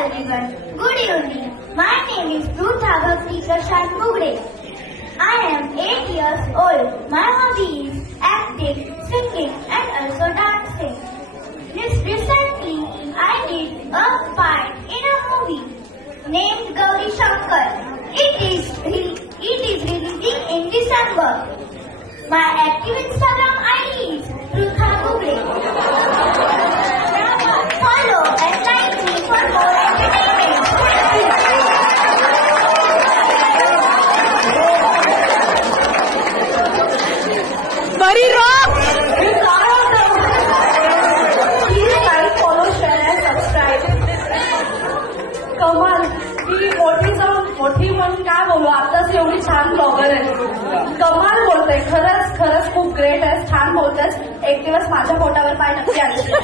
everyone. Good evening. My name is Rutha Bhakti Prashant Mugre. I am 8 years old. My hobby is acting, singing and also dancing. Recently, I did a part in a movie named Gauri Shankar. It is releasing in December. My active Instagram ID is Rutha Mugre. Follow and like me for more entertainment. Buddy Rock! Please like, follow, share and subscribe. कमाल ही मोठी म्हणून काय बोलू आताच एवढी छान blogger आहे कमाल बोलते खरंच खूप ग्रेट आहे छान बोलतेस एक दिवस माझ्या पोटावर पाय नक्की आणशील